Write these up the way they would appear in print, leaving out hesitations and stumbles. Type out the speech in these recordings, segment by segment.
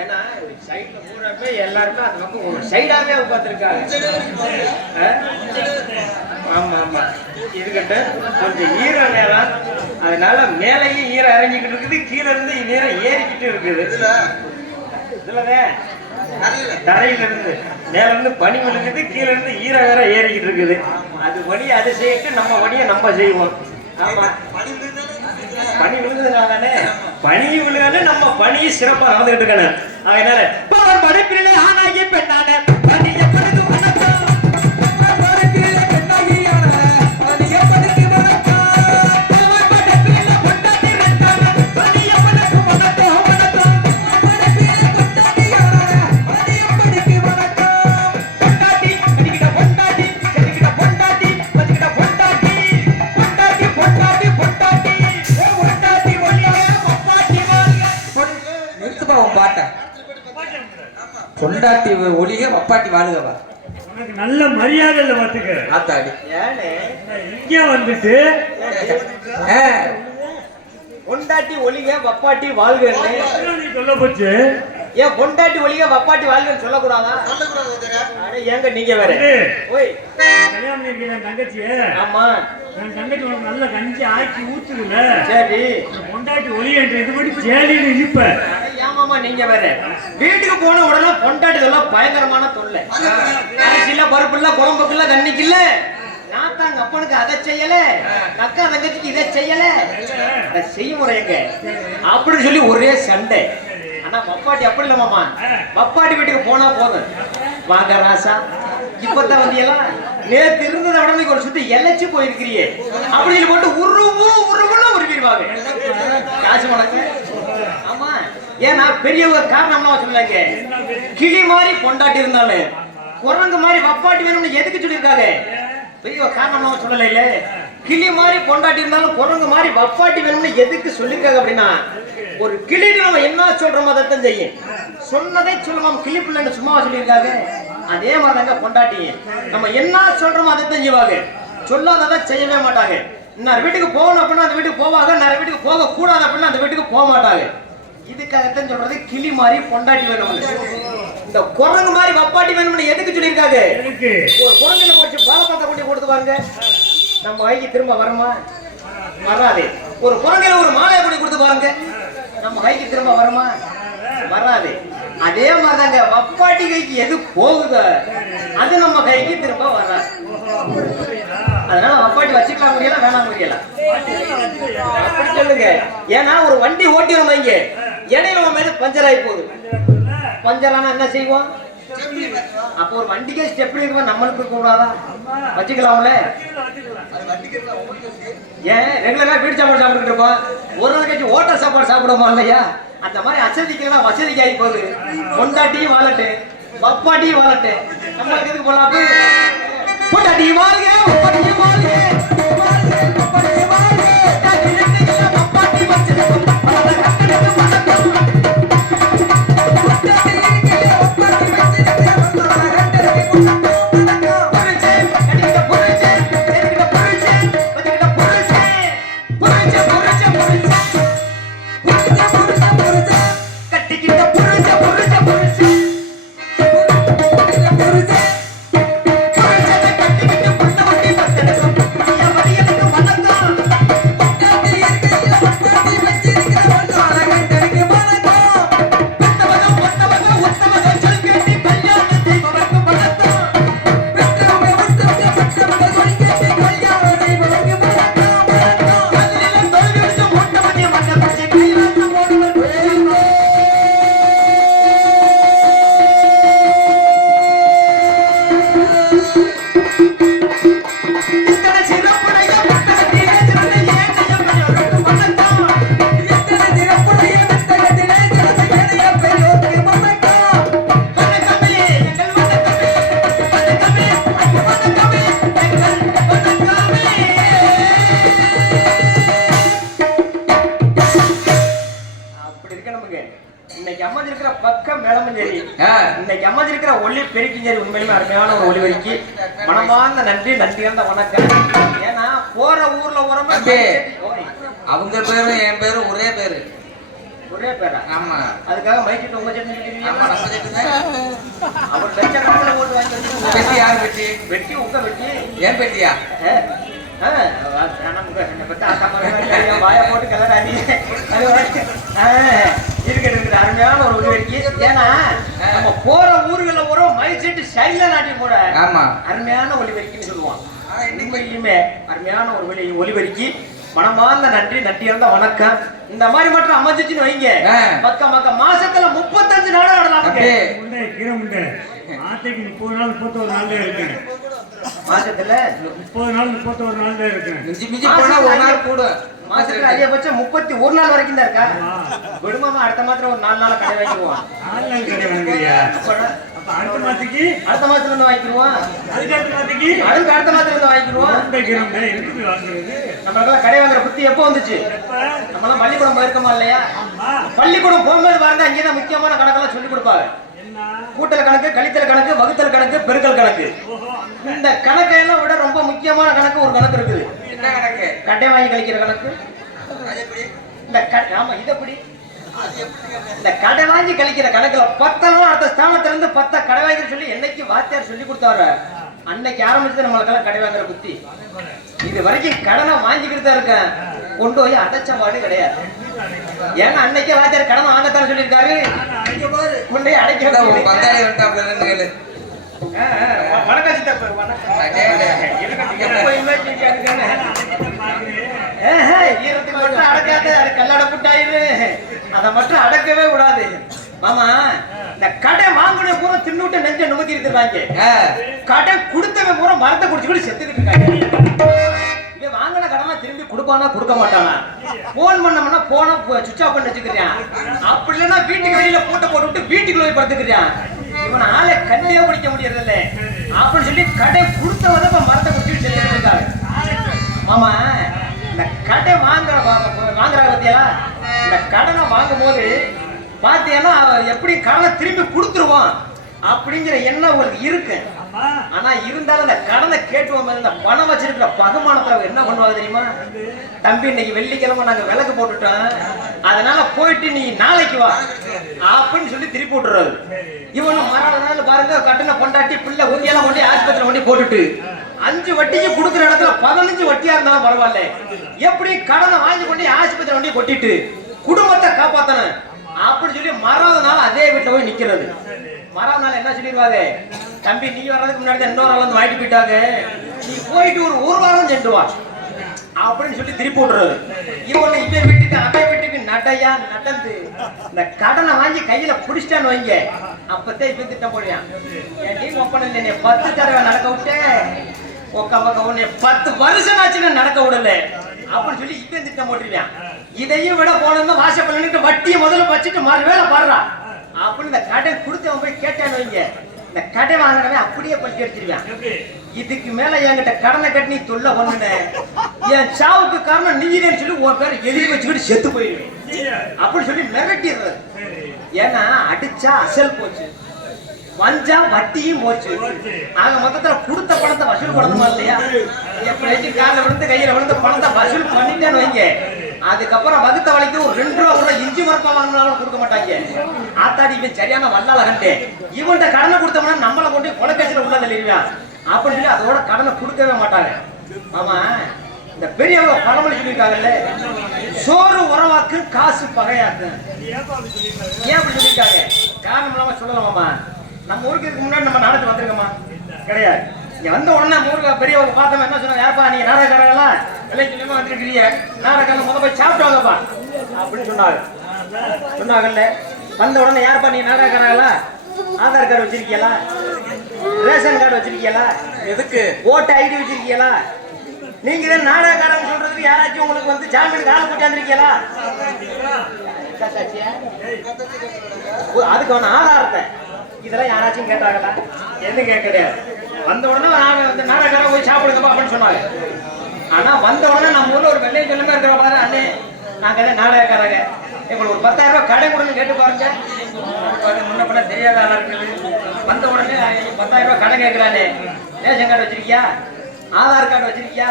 ஏன்னா சைட்ல பூராமே எல்லாருமே அந்த பக்கம் ஒரு சைடாவே உட்காந்துருக்காங்க. ஆமா ஆமா, இதுகிட்ட கொஞ்சம் ஈர நேரம், அதனால மேலேயும் ஈரம் இறங்கிக்கிட்டு இருக்குது, கீழே இருந்து நேரம் ஏறிக்கிட்டு இருக்குது. இதுலதான் தரையில இருந்து மேல இருந்து பனி விழுகுது, கீழே இருந்து ஈரம் வேற ஏறிக்கிட்டு இருக்குது. அது வழியை அதை செய்யிட்டு நம்ம வழியை நம்ம செய்வோம். ஆமா, பனி விழுந்ததுனாலே பனி விழுகாது, நம்ம பனியை சிறப்பா நடந்துகிட்டு இருக்கணும். அதனால பவர் படைப்பிலே ஆனாகி பெண்ணான பனியை படுத்து வணக்கம், படைப்பிலே பெண்ணாகி பனியை படுத்து வணக்கம், பவர் படைப்பிலே கொண்டாடி வணக்கம், பனியை படுத்து வணக்கம் வணக்கம், படைப்பிலே கொண்டாடி பனியை படுத்து வணக்கம், கொண்டாடி கடிக்கிட்ட கொண்டாடி கடிக்கிட்ட கொண்டாடி கடிக்கிட்ட கொண்டாடி கொண்டாடி கொண்டாடி கொண்டாடி கொண்டாடி ஒளியே பப்பாட்டி வாழ்க. நிறுத்துப்பா உன் பாட்டை. கொண்டாட்டி ஒளிய வப்பாட்டி வாழுகவா. உனக்கு நல்ல மரியாதை இல்ல பாத்துக்க. ஆத்தாடி இங்க வந்துட்டு கொண்டாட்டி ஒளிக வப்பாட்டி வாழ்கன்னு நீ சொல்ல போச்சு. ஏன் கொண்டாட்டி ஒளிக வப்பாட்டி வாழ்கன்னு சொல்லக்கூடாதா? ஏங்க நீங்க வேற ஓய் கல்யாணம் பண்ணிருக்கேன் தங்கச்சி. ஆமா, என் தங்கச்சி உனக்கு நல்ல கஞ்சி ஆக்கி ஊத்துதுல. சரி, கொண்டாட்டி ஒளி என்ற இது மட்டும் ஜேலின்னு இருப்ப. ஏமாமா நீங்க வேற வீட்டுக்கு போன உடனே கொண்டாட்டுதெல்லாம் பயங்கரமான தொல்லை. அரிசில பருப்புல குழம்புக்குள்ள தண்ணிக்குள்ள நாத்தாங்க அப்பனுக்கு அதை செய்யல, அக்கா தங்கச்சிக்கு இதை செய்யல, அதை செய்முறைங்க அப்படின்னு சொல்லி ஒரே சண்டை. ஆனா பப்பாட்டி அப்படி இல்ல மாமா, பப்பாட்டி வீட்டுக்கு போனா போதும், வாங்க ராசா இப்பதான் வந்தியெல்லாம், நேற்று இருந்ததை உடனே ஒரு சுத்தி எல்லைச்சு போயிருக்கிறியே அப்படின்னு போட்டு உருவுன்னு உருவிடுவாங்க. காசு வணக்கம். ஆமா, ஏன்னா பெரியவங்க காரணம்லாம் சொல்லலைங்க. கிளி மாதிரி பொண்டாட்டி இருந்தாலும் குரங்கு மாதிரி வப்பாட்டி வேணும்னு எதுக்கு சொல்லியிருக்காங்க? பெரியவங்க காரணம்லாம் சொல்லல. இல்ல, கிளி மாதிரி பொண்டாட்டி இருந்தாலும் குரங்கு மாதிரி வப்பாட்டி வேணும்னு எதுக்கு சொல்லியிருக்காங்க அப்படின்னா, ஒரு கிளிக்கு நம்ம என்ன சொல்றோமோ அதைத்தான் செய்யும். சொன்னதை சொல்லுவோம், கிளி பிள்ளைன்னு சும்மா சொல்லியிருக்காங்க. அதே மாதிரிதாங்க பொண்டாட்டி, நம்ம என்ன சொல்றோமோ அதைத்தான் செய்வாங்க, சொல்லாததை செய்யவே மாட்டாங்க. நான் வீட்டுக்கு போகணும் அப்படின்னா அந்த வீட்டுக்கு போவாங்க, நான் வீட்டுக்கு போக கூடாது அப்படின்னா அந்த வீட்டுக்கு போக மாட்டாங்க. இதுக்காகத்தான் சொல்றது கிளி மாதிரி பொண்டாட்டி வேணும். இந்த குரங்கு மாதிரி வப்பாட்டி வேணும்னு எதுக்கு சொல்லியிருக்காங்க? ஒரு குரங்குல போச்சு பாலப்பழத்தை கொண்டு கொடுத்து பாருங்க, நம்ம கைக்கு திரும்ப வருமா? வராது. ஒரு குரங்குல ஒரு மாலையை கொண்டு கொடுத்து பாருங்க, நம்ம கைக்கு திரும்ப வருமா? வராது. அதே மாதிரிதாங்க வப்பாட்டி கைக்கு எது போகுதோ அது நம்ம கைக்கு திரும்ப வராது. அதனால வப்பாட்டி வச்சுக்கலாம் முடியல, வேணாம் முடியல அப்படி சொல்லுங்க. ஏன்னா ஒரு வண்டி ஓட்டி வந்தாங்க, இடையில மேல பஞ்சர் ஆகி போகுது. பஞ்சர் ஆனா என்ன செய்வோம்? அப்போ ஒரு வண்டிக்கே ஸ்டெப்னி இருக்கும், நம்மளுக்கு இருக்க கூடாதா? வச்சுக்கலாம்ல. ஏன் ரெகுலரா வீடு சாப்பாடு சாப்பிட்டு இருக்கோம், ஒரு நாள் கழிச்சு ஹோட்டல் சாப்பாடு சாப்பிடுவோமா இல்லையா? அந்த மாதிரி அசதிக்கெல்லாம் வசதிக்கு ஆகி போகுது. பொண்டாட்டியும் வாழட்டு, வப்பாட்டியும் வாழட்டு, நம்மளுக்கு எதுக்கு போலாம்? பொண்டாட்டி வாழ்க, வப்பாட்டி வாழ்க, வப்பாட்டி வாழ்க, வப்பாட்டி வச்சிருக்கோம் அருமையான ஒரு ஒளிவரிக்கு மனமார்ந்த நன்றி, நன்றியார்ந்த வணக்கம். ஏன்னா போற ஊர்ல உரமா அவங்க பேரும் என் பேரும் ஒரே பேரு. ஒரே பேரா? ஆமா. அதுக்காக மைக்கிட்டு உங்க சட்னி ஆமா, நம்ம செட்டுதான். அவர் வெச்ச கணக்குல போட்டு வாங்கி வச்சிருக்காங்க. பெட்டி யார் பெட்டி? வெட்டி உங்க வெட்டி. ஏன் பெட்டியா? வாய போட்டு கலராடி இருக்கிறது அருமையான ஒரு ஒளிவெடிக்கை. ஏன்னா நம்ம போற ஊர்கள ஒரு மைக் செட் சைல நாட்டி போட ஆமா அருமையான ஒளிவெடிக்கைன்னு சொல்லுவான். உண்மையிலுமே அருமையான ஒரு ஒளிவெடிக்கை. மனமார்ந்த நன்றி, நன்றி இருந்த வணக்கம். இந்த மாதிரி மட்டும் அமைஞ்சிச்சுன்னு வைங்க, மக்க மாசத்துல 35 நாள் ஆடலாம். முண்டை கீரை முண்டை ஆத்தைக்கு 30 நாள் 31 நாள் தான் இருக்கு. மாசத்துல 30 நாள் 31 நாள் தான் இருக்கு. மிஞ்சி போனா ஒரு நாள் கூடும். மாசத்துல அதிகபட்சம் 31 நாள் வரைக்கும் தான் இருக்கா? விடுமாமா அடுத்த மாத்திரம் ஒரு 4 நாள் கடை வாங்கிடுவோம். 4 நாள் கடை வாங்குறியா? அப்ப அடுத்த மாசத்துக்கு அடுத்த மாசத்துல இருந்து வாங்கிடுவோம். அதுக்கு அடுத்த மாசத்துக்கு அடுத்த மாசத்துல இருந்து வாங்கிடுவோம். முண்டை கீரை முண்டை எதுக்கு வாங்குறது? நம்மளுக்கு கடை வாங்குற புத்தி எப்போ வந்துச்சு? நம்மளாம் பள்ளிக்கூடம் போயிருக்கோமா இல்லையா? ஆமா. பள்ளிக்கூடம் போகும்போது பாருங்க, அங்கேதான் முக்கியமான கணக்கெல்லாம் சொல்லி கொடுப்பாங்க. கூட்டல் கணக்கு, கழித்தல் கணக்கு, வகுத்தல் கணக்கு, பெருக்கல் கணக்கு. இந்த கணக்கையெல்லாம் விட ரொம்ப முக்கியமான கணக்கு ஒரு கணக்கு இருக்குது. என்ன கணக்கு? கடை வாங்கி கழிக்கிற கணக்கு. ஆமா, இது எப்படி? இந்த கடை வாங்கி கழிக்கிற கணக்குல 10 அடுத்த ஸ்தானத்துல இருந்து 10 கடை வாங்கி சொல்லி என்னைக்கு வாத்தியார் சொல்லி கொடுத்தாரு அன்னைக்கு ஆரம்பிச்சது நம்மளுக்கெல்லாம் கடை வாங்குற புத்தி. இது வரைக்கும் கடனை வாங்கிக்கிட்டு தான் இருக்கேன், கொண்டு போய் அடைச்ச பாடு கிடையாது. ஏன்னா அன்னைக்கே வாத்தியார் கடனை வாங்கத்தானே சொல்லியிருக்காரு, கொண்டு போய் அடைக்க. பந்தாடி வந்துட்டாப்ல கேளு. வணக்கம் சித்தப்பா. ஈரத்துக்கு மட்டும் அடக்காது, அது கல்லடை புட்டாயிரு, அதை மட்டும் அடக்கவே கூடாது. மாமா, இந்த கடை வாங்கின பூரா தின்னுட்டு நெஞ்ச நுமத்தி இருக்காங்க. கடை கொடுத்தவன் பூரா மரத்தை குடிச்சு கூட செத்துக்கிட்டு இருக்காங்க. இவன் வாங்கின கடனை திரும்பி கொடுப்பானா கொடுக்க மாட்டானா? போன் பண்ணோம்னா போன சுவிட்ச் ஆஃப் பண்ணி வச்சுக்கிறான். அப்படி இல்லைன்னா வீட்டுக்கு வெளியில பூட்டை போட்டு விட்டு வீட்டுக்குள்ள போய் படுத்துக்கிறான். இவன் ஆளை கண்ணியே பிடிக்க முடியறது இல்லை அப்படின்னு சொல்லி கடை கொடுத்தவன் இப்ப மரத்தை குடிச்சுட்டு செத்துக்கிட்டு இருக்காங்க. மாமா, இந்த கடை வாங்குற பத்தியா, இந்த கடனை வாங்கும் போது பாத்தீங்கன்னா எப்படி கடனை திரும்பி கொடுத்துருவோம் அப்படிங்கிற எண்ணம் உங்களுக்கு இருக்கு. ஆனா இருந்தாலும் இந்த கடனை கேட்டுவோம், இந்த பணம் வச்சிருக்கிற பகமானத்துல என்ன பண்ணுவாங்க தெரியுமா? தம்பி, இன்னைக்கு வெள்ளிக்கிழமை நாங்க விளக்கு போட்டுட்டோம், அதனால போயிட்டு நீ நாளைக்கு வா அப்படின்னு சொல்லி திருப்பி விட்டுறாரு. இவனும் மறாத பாருங்க, கட்டின பொண்டாட்டி பிள்ளை ஊட்டியெல்லாம் கொண்டு ஆஸ்பத்திரியில கொண்டு போட்டுட்டு 5 வட்டிக்கு கொடுக்குற இடத்துல 15 வட்டியா இருந்தாலும் பரவாயில்ல, எப்படி கடனை வாங்கி கொண்டு ஆஸ்பத்திரி கொண்டு கொட்டிட்டு குடும்பத்தை காப்பாத்தணும் அப்படின்னு சொல்லி மறாத நாள் அதே வீட்டுல போய் நிக்கிறது. மறாத நாள் என்ன சொல்லிடுவாங்க, தம்பி நீ வர்றதுக்கு முன்னாடி இன்னொரு ஆள் வந்து வாங்கிட்டு போயிட்டாங்க, நீ போயிட்டு ஒரு வாரம் சென்று வா அப்படின்னு சொல்லி திருப்பி விட்டுறது. இவன் இவன் வீட்டுக்கு அவன் வீட்டுக்கு நடையா நடந்து இந்த கடனை வாங்கி கையில புடிச்சிட்டான்னு வைங்க, அப்பதான் இப்ப திட்டம் போடுவான். என் டீம் ஒப்பன இல்லை, 10 தடவை நடக்க விட்டு உன்னை 10 வருஷம் ஆச்சு நடக்க விடல அப்படின்னு சொல்லி இப்ப திட்டம் போட்டுருவான். இதையும் விட போனோம்னா வாசப்பல் நின்று வட்டியை முதல்ல வச்சுட்டு மறு வேலை பாடுறான் அப்படின்னு இந்த கடை கொடுத்தவன் போய் கேட்டான்னு வைங்க, இந்த கடை வாங்கினவன் அப்படியே பட்டி அடிச்சிருவான். இதுக்கு மேல என்கிட்ட கடனை கட்டி நீ தொல்லை பண்ணுன, என் சாவுக்கு காரணம் நீங்கன்னு சொல்லி உன் பேரை எழுதி வச்சுக்கிட்டு செத்து போயிடுவேன் அப்படின்னு சொல்லி மிரட்டிடுறது. ஏன்னா அடிச்சா அசல் போச்சு, வஞ்சா வட்டியும் போச்சு. ஆக மொத்தத்துல கொடுத்த பணத்தை வசூல் பண்ணணுமா இல்லையா? எப்படி காலில் விழுந்து கையில விழுந்து பணத்தை வசூல் பண்ணிட்டேன்னு வைங்க, அதுக்கப்புறம் வகுத்த வலைக்கு ஒரு 2 ரூபா கூட இஞ்சி மரப்பா வாங்கினாலும் கொடுக்க மாட்டாங்க. ஆத்தாடி இவன் சரியான வல்லால கண்டு இவன்கிட்ட கடனை கொடுத்தோம்னா நம்மளை கொண்டு கொலைக்கேசில உள்ள தள்ளிடுவான் அப்படின்னு சொல்லி அதோட கடனை கொடுக்கவே மாட்டாங்க. ஆமா, இந்த பெரியவங்க பழமொழி சொல்லியிருக்காங்கல்ல, சோறு உறவாக்கு காசு பகையாக்கு. ஏன் அப்படி சொல்லியிருக்காங்க? காரணம் இல்லாம சொல்லலாமாமா. நம்ம ஊருக்கு இதுக்கு முன்னாடி நம்ம நாளைக்கு வந்திருக்கோமா? கிடையாது. இங்க வந்த உடனே ஊருக்கு பெரியவங்க பார்த்தோம், என்ன சொன்னாங்க, யாருப்பா நீங்க நாடகக்காரங்களா விளைச்சலியமா வந்துருக்கிறீங்க, நாடகம் முத போய் சாப்பிட்டு வாங்கப்பா அப்படின்னு சொன்னாங்கல்ல. வந்த உடனே யாருப்பா நீங்க நாடகக்காரங்களா, ஆதார் கார்டு வச்சிருக்கீங்களா, ரேஷன் கார்டு வச்சிருக்கீங்களா, எதுக்கு ஓட்டு ஐடி வச்சிருக்கீங்களா, நீங்க தான் நாடகக்காரங்க சொல்றதுக்கு யாராச்சும் உங்களுக்கு வந்து ஜாமீன் கால போட்டாந்துருக்கீங்களா, அதுக்கு ஒன்று ஆதாரத்தை இதெல்லாம் யாராச்சும் கேட்டாங்களா? எதுவும் கேட்க கிடையாது. வந்த உடனே நாடகக்காரன் போய் சாப்பிடுங்கப்பா அப்படின்னு சொன்னாங்க. ஆனா வந்த உடனே நம்ம ஊர்ல ஒரு வெள்ளையை சொல்லுமே இருக்கிற பாரு, அண்ணே நாங்க நாடகக்காரங்க, எங்களுக்கு ஒரு 10,000 ரூபாய் கடை கொடுன்னு கேட்டு பாருங்க. முன்ன பண்ண தெரியாத ஆளா இருக்குது. வந்த உடனே 10,000 ரூபாய் கடை கேட்கிறானே, ரேஷன் கார்டு வச்சிருக்கியா, ஆதார் கார்டு வச்சிருக்கியா,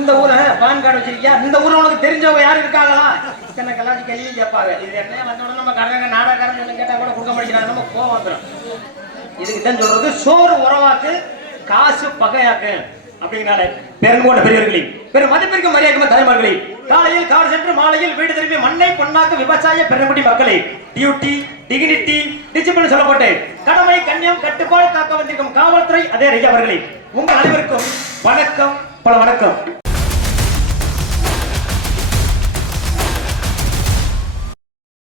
இந்த ஊர்ல பான் கார்டு வச்சிருக்கியா, இந்த ஊர்ல உனக்கு தெரிஞ்சவங்க யாரும் இருக்காங்களா இத்தனை கலாச்சி கேள்வியும் கேட்பாங்க. இது என்ன வந்தோட நம்ம கடங்க நாடகாரன் சொல்லி கேட்டா கூட கொடுக்க மாட்டேங்கிறாங்க. நம்ம கோவம் வந்துடும். இதுக்கு தான் சொல்றது சோறு உறவாக்கு காசு பகையாக்கு அப்படிங்கிறாலே. பெருங்கோட பெரியவர்களே, பெரும் மதிப்பிற்கு மரியாதை தலைவர்களே, காலையில் கார் சென்று மாலையில் வீடு திரும்பி மண்ணை பொன்னாக்கு விவசாய பெருங்குடி மக்களே, டியூட்டி டிகினிட்டி டிசிப்ளின் சொல்லப்பட்டு கடமை கண்ணியம் கட்டுப்பாடு காக்க வந்திருக்கும் காவல்துறை அதே அவர்களே, உங்கள் அனைவருக்கும் வணக்கம், பல வணக்கம்.